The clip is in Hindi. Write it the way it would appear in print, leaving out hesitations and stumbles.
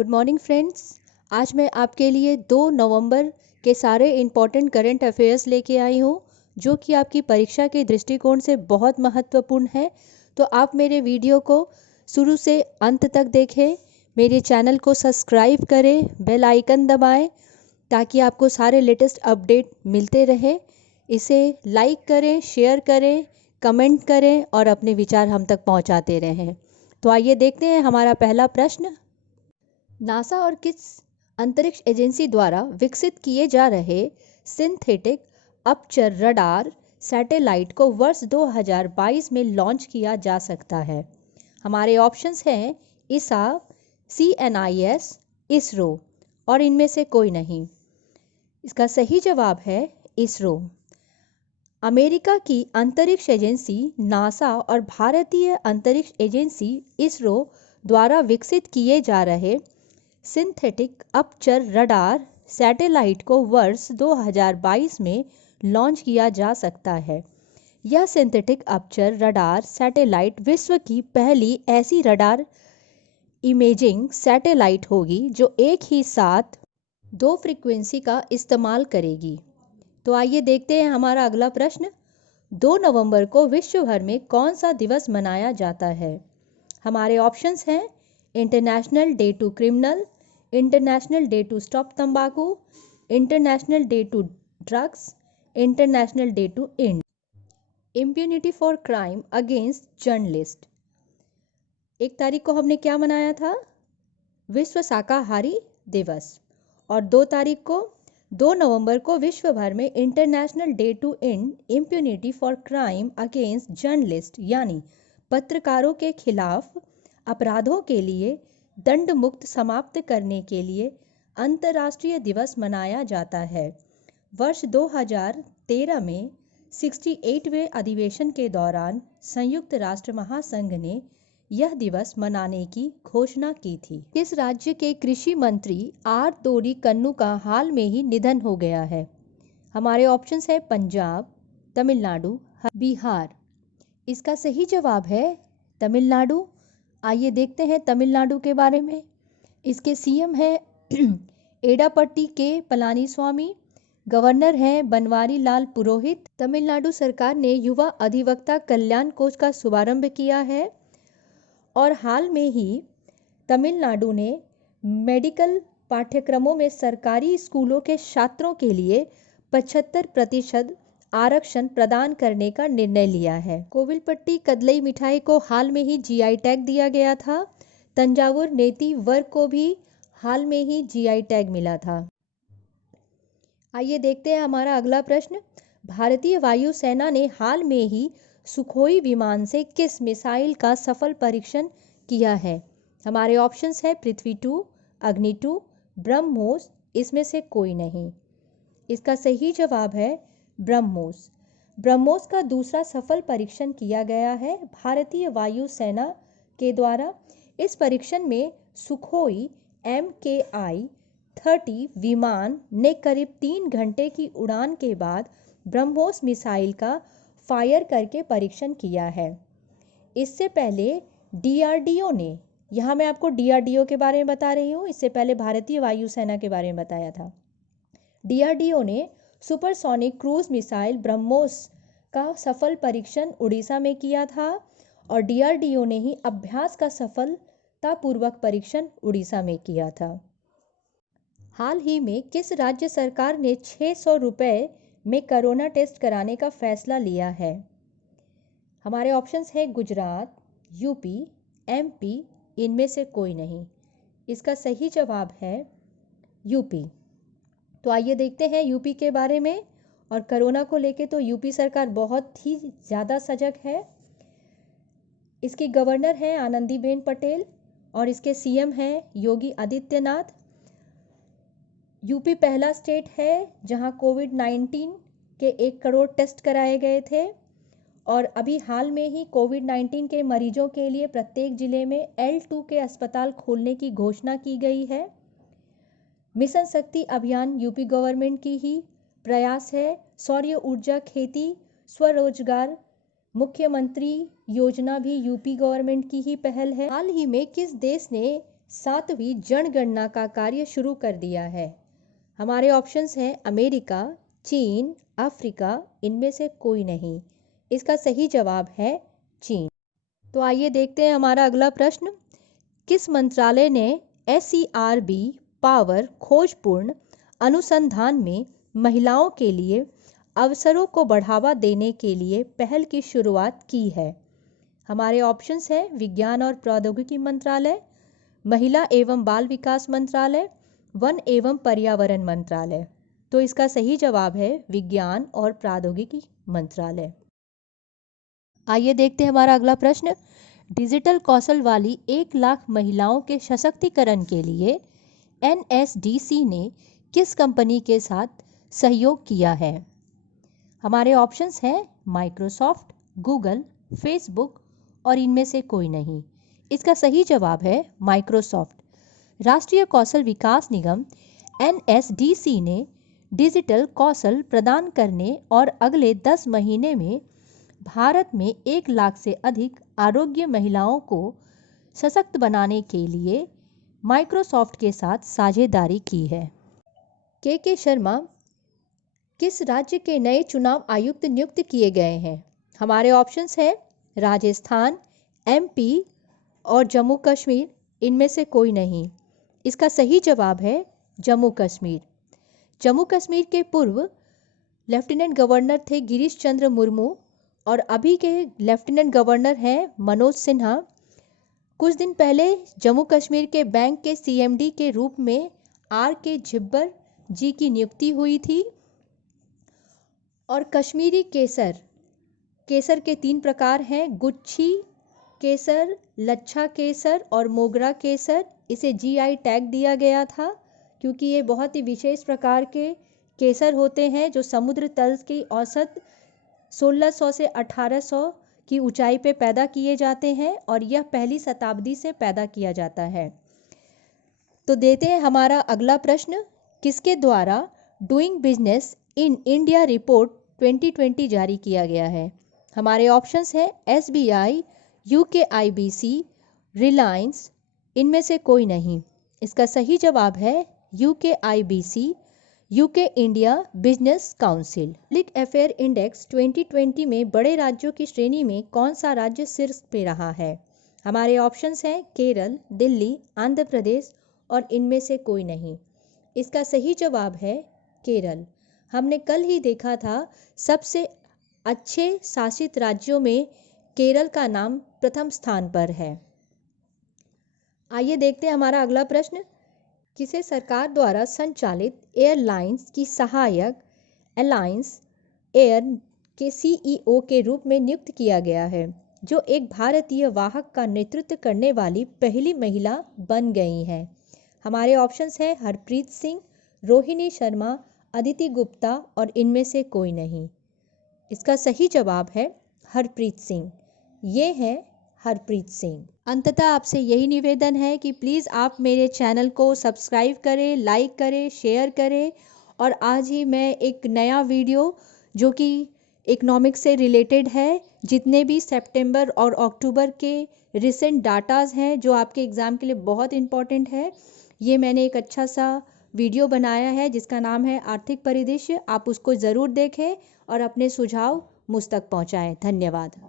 Good morning friends. आज मैं आपके लिए 2 नवंबर के सारे इम्पॉर्टेंट करंट अफेयर्स लेके आई हूँ जो कि आपकी परीक्षा के दृष्टिकोण से बहुत महत्वपूर्ण है। तो आप मेरे वीडियो को शुरू से अंत तक देखें, मेरे चैनल को सब्सक्राइब करें, बेल आइकन दबाएं ताकि आपको सारे लेटेस्ट अपडेट मिलते रहे। इसे लाइक करें, शेयर करें, कमेंट करें और अपने विचार हम तक पहुंचाते रहें। तो आइए देखते हैं हमारा पहला प्रश्न। नासा और किस अंतरिक्ष एजेंसी द्वारा विकसित किए जा रहे सिंथेटिक अपचर रडार सैटेलाइट को वर्ष 2022 में लॉन्च किया जा सकता है? हमारे ऑप्शंस हैं ईसा, CNIS, इसरो और इनमें से कोई नहीं। इसका सही जवाब है इसरो। अमेरिका की अंतरिक्ष एजेंसी नासा और भारतीय अंतरिक्ष एजेंसी इसरो द्वारा विकसित किए जा रहे सिंथेटिक अपचर रडार सैटेलाइट को वर्ष 2022 में लॉन्च किया जा सकता है। यह सिंथेटिक अपचर रडार सैटेलाइट विश्व की पहली ऐसी रडार इमेजिंग सैटेलाइट होगी जो एक ही साथ 2 फ्रीक्वेंसी का इस्तेमाल करेगी। तो आइए देखते हैं हमारा अगला प्रश्न। 2 नवंबर को विश्व भर में कौन सा दिवस मनाया जाता है? हमारे ऑप्शंस हैं international day to criminal, international day to stop तंबाकू, international day to drugs, international day to end impunity for crime against journalist. 1 तारीख को हमने क्या मनाया था? विश्व शाकाहारी दिवस। और 2 तारीख को 2 नवंबर को विश्व भर में international day to end impunity for crime against journalist यानी पत्रकारों के खिलाफ अपराधों के लिए दंड मुक्त समाप्त करने के लिए अंतर्राष्ट्रीय दिवस मनाया जाता है। वर्ष 2013 में 68वें अधिवेशन के दौरान संयुक्त राष्ट्र महासंघ ने यह दिवस मनाने की घोषणा की थी। किस राज्य के कृषि मंत्री आर तोरी कन्नू का हाल में ही निधन हो गया है? हमारे ऑप्शंस है पंजाब, तमिलनाडु, बिहार। इसका सही जवाब है तमिलनाडु। आइए देखते हैं तमिलनाडु के बारे में। इसके सीएम है एडापट्टी के पलानीस्वामी, गवर्नर हैं बनवारी लाल पुरोहित। तमिलनाडु सरकार ने युवा अधिवक्ता कल्याण कोष का शुभारंभ किया है और हाल में ही तमिलनाडु ने मेडिकल पाठ्यक्रमों में सरकारी स्कूलों के छात्रों के लिए 75% आरक्षण प्रदान करने का निर्णय लिया है। कोविलपट्टी कदलई मिठाई को हाल में ही GI टैग दिया गया था। तंजावुर नेती वर्क को भी हाल में ही GI टैग मिला था। आइए देखते हैं हमारा अगला प्रश्न। भारतीय वायुसेना ने हाल में ही सुखोई विमान से किस मिसाइल का सफल परीक्षण किया है? हमारे ऑप्शंस है पृथ्वी 2, अग्नि 2, ब्रह्मोस। इसमें से कोई नहीं। इसका सही जवाब है ब्रह्मोस। ब्रह्मोस का दूसरा सफल परीक्षण किया गया है भारतीय वायुसेना के द्वारा। इस परीक्षण में सुखोई MKI 30 विमान ने करीब 3 घंटे की उड़ान के बाद ब्रह्मोस मिसाइल का फायर करके परीक्षण किया है। इससे पहले DRDO ने, यहाँ मैं आपको DRDO के बारे में बता रही हूँ, इससे पहले भारतीय वायुसेना के बारे में बताया था। DRDO ने सुपरसोनिक क्रूज मिसाइल ब्रह्मोस का सफल परीक्षण उड़ीसा में किया था और DRDO ने ही अभ्यास का सफलतापूर्वक परीक्षण उड़ीसा में किया था। हाल ही में किस राज्य सरकार ने 600 रुपये में कोरोना टेस्ट कराने का फैसला लिया है? हमारे ऑप्शंस है गुजरात, UP, MP। इनमें से कोई नहीं। इसका सही जवाब है UP। तो आइए देखते हैं यूपी के बारे में। और कोरोना को लेके तो यूपी सरकार बहुत ही ज़्यादा सजग है। इसकी गवर्नर हैं आनंदीबेन पटेल और इसके सीएम हैं योगी आदित्यनाथ। यूपी पहला स्टेट है जहां कोविड-19 के 1 करोड़ टेस्ट कराए गए थे और अभी हाल में ही कोविड-19 के मरीजों के लिए प्रत्येक जिले में L2 के अस्पताल खोलने की घोषणा की गई है। मिशन शक्ति अभियान यूपी गवर्नमेंट की ही प्रयास है। सौर ऊर्जा, खेती, स्वरोजगार मुख्यमंत्री योजना भी यूपी गवर्नमेंट की ही पहल है। हाल ही में किस देश ने 7वीं जनगणना का कार्य शुरू कर दिया है? हमारे ऑप्शंस हैं अमेरिका, चीन, अफ्रीका, इनमें से कोई नहीं। इसका सही जवाब है चीन। तो आइए देखते हैं हमारा अगला प्रश्न। किस मंत्रालय ने SERB पावर खोजपूर्ण अनुसंधान में महिलाओं के लिए अवसरों को बढ़ावा देने के लिए पहल की शुरुआत की है? हमारे ऑप्शंस हैं विज्ञान और प्रौद्योगिकी मंत्रालय, महिला एवं बाल विकास मंत्रालय, वन एवं पर्यावरण मंत्रालय। तो इसका सही जवाब है विज्ञान और प्रौद्योगिकी मंत्रालय। आइए देखते हैं हमारा अगला प्रश्न। डिजिटल कौशल वाली 1 लाख महिलाओं के सशक्तिकरण के लिए NSDC ने किस कंपनी के साथ सहयोग किया है? हमारे ऑप्शंस हैं माइक्रोसॉफ्ट, गूगल, फेसबुक और इनमें से कोई नहीं। इसका सही जवाब है माइक्रोसॉफ्ट। राष्ट्रीय कौशल विकास निगम NSDC ने डिजिटल कौशल प्रदान करने और अगले 10 महीने में भारत में 1 लाख से अधिक आरोग्य महिलाओं को सशक्त बनाने के लिए माइक्रोसॉफ्ट के साथ साझेदारी की है। के शर्मा किस राज्य के नए चुनाव आयुक्त नियुक्त किए गए हैं? हमारे ऑप्शंस हैं राजस्थान, MP और जम्मू कश्मीर, इनमें से कोई नहीं। इसका सही जवाब है जम्मू कश्मीर। जम्मू कश्मीर के पूर्व लेफ्टिनेंट गवर्नर थे गिरीश चंद्र मुर्मू और अभी के लेफ्टिनेंट गवर्नर हैं मनोज सिन्हा। कुछ दिन पहले जम्मू कश्मीर के बैंक के CMD के रूप में RK झिब्बर जी की नियुक्ति हुई थी। और कश्मीरी केसर, केसर के 3 प्रकार हैं, गुच्छी केसर, लच्छा केसर और मोगरा केसर। इसे GI टैग दिया गया था क्योंकि ये बहुत ही विशेष प्रकार के केसर होते हैं जो समुद्र तल की औसत 1600 से 1800 की ऊंचाई पे पैदा किए जाते हैं और यह पहली शताब्दी से पैदा किया जाता है। तो देते हैं हमारा अगला प्रश्न। किसके द्वारा doing business in India report 2020 जारी किया गया है? हमारे ऑप्शंस हैं SBI, UK IBC, रिलायंस, इनमें से कोई नहीं। इसका सही जवाब है UK IBC, UK India business council. Public affair index 2020 में बड़े राज्यों की श्रेणी में कौन सा राज्य शीर्ष पे रहा है? हमारे ऑप्शंस हैं केरल, दिल्ली, आंध्र प्रदेश और इनमें से कोई नहीं। इसका सही जवाब है केरल। हमने कल ही देखा था सबसे अच्छे शासित राज्यों में केरल का नाम प्रथम स्थान पर है। आइए देखते हैं हमारा अगला प्रश्न। किसे सरकार द्वारा संचालित एयरलाइंस की सहायक अलायंस एयर के CEO के रूप में नियुक्त किया गया है, जो एक भारतीय वाहक का नेतृत्व करने वाली पहली महिला बन गई हैं? हमारे ऑप्शंस हैं हरप्रीत सिंह, रोहिणी शर्मा, अदिति गुप्ता और इनमें से कोई नहीं। इसका सही जवाब है हरप्रीत सिंह। ये है हरप्रीत सिंह। अंततः आपसे यही निवेदन है कि प्लीज़ आप मेरे चैनल को सब्सक्राइब करें, लाइक करें, शेयर करें। और आज ही मैं एक नया वीडियो जो कि इकोनॉमिक्स से रिलेटेड है, जितने भी सितंबर और अक्टूबर के रिसेंट डाटाज हैं जो आपके एग्ज़ाम के लिए बहुत इम्पॉर्टेंट है, ये मैंने एक अच्छा सा वीडियो बनाया है जिसका नाम है आर्थिक परिदृश्य। आप उसको ज़रूर देखें और अपने सुझाव मुझ तक पहुँचाएँ। धन्यवाद।